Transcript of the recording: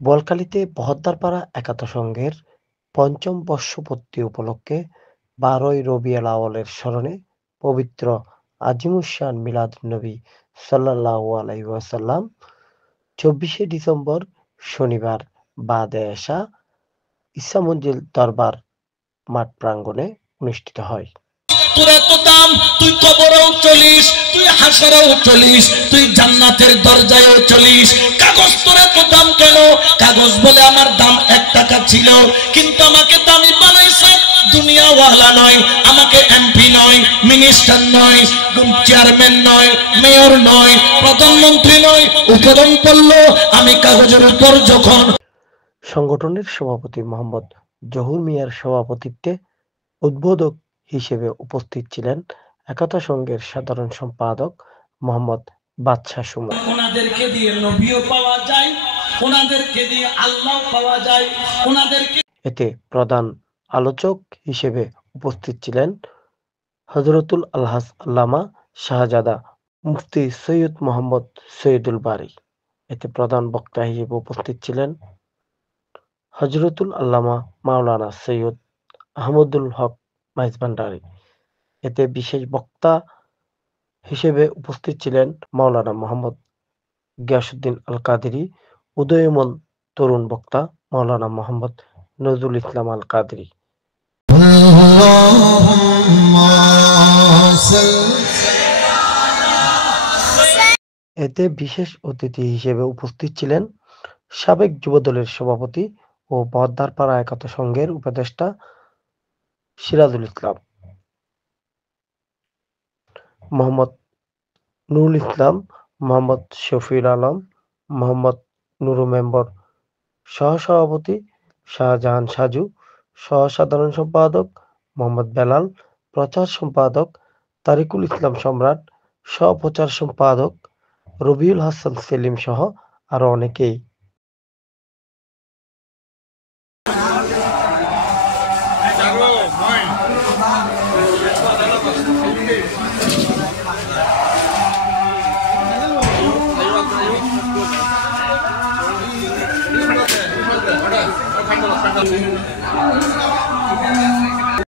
বলখালীতে বহদ্দারপাড়া একাত্ম সংঘের পঞ্চম বর্ষপূর্তি উপলক্ষে ১২ই রবিউল আউয়ালের স্মরণে পবিত্র আজিমুশ-শান মিলাদুন্নবী সাল্লাল্লাহু আলাইহি ওয়াসাল্লাম ২৪শে ডিসেম্বর শনিবার বাদে এশা ঈসা মঞ্জিল দরবার মাঠ প্রাঙ্গণে অনুষ্ঠিত হয়। তোর এত দাম, তুই কবরেও চলিস, তুই হাসরেও চলিস, তুই জান্নাতের দরজায়ও চলিস। কাগজ তোর এত দাম কেন? কাগজ বলে আমার দাম ১ টাকা ছিল, কিন্তু আমাকে দামি বানাইছে দুনিয়াওয়ালা নয়, আমাকে এমপি নয়, মিনিস্টার নয়, চেয়ারম্যান নয়, মেয়র নয়, প্রধানমন্ত্রী নয়, উপরম করলো আমি কাগজের উপর যখন। সংগঠনের সভাপতি মোহাম্মদ জহুর মিয়ার সভাপতিত্বে উদ্বোধক হিসেবে উপস্থিত ছিলেন একতা সংঘের সাধারণ সম্পাদক মোহাম্মদ বাদশা সুমন। ওনাদেরকে দিয়ে নবীও পাওয়া যায়, ওনাদেরকে দিয়ে আল্লাহ পাওয়া যায়, ওনাদেরকে। এতে প্রধান আলোচক হিসেবে উপস্থিত ছিলেন হযরতুল আলহাজ আল্লামা শাহজাদা মুফতি সৈয়দ মোহাম্মদ সৈয়দুল বারী। এতে প্রধান বক্তা হিসেবে উপস্থিত ছিলেন হযরতুল আল্লামা মাওলানা সৈয়দ আহমদুল হক মাইজভান্ডারী। এতে বিশেষ বক্তা হিসেবে উপস্থিত ছিলেন মাওলানা মোহাম্মদ গিয়াসউদ্দিন আল কাদেরী, উদীয়মান তরুণ বক্তা মাওলানা মোহাম্মদ নজরুল ইসলাম আল কাদেরী। এতে বিশেষ অতিথি হিসেবে উপস্থিত ছিলেন সাবেক যুবদলের সভাপতি ও বহদ্দারপাড়া একতা সংঘের উপদেষ্টা সিরাজুল ইসলাম, মোহাম্মদ নুরুল ইসলাম, মোহাম্মদ শফিউল আলম, মোহাম্মদ নুরু মেম্বার, সহ-সভাপতি শাহজাহান সাজু, সহ-সাধারণ সম্পাদক মোহাম্মদ বেলাল, প্রচার সম্পাদক তারিকুল ইসলাম সম্রাট, সহ-প্রচার সম্পাদক রবিউল হাসান সেলিম সহ আরো অনেকেই। Thank you.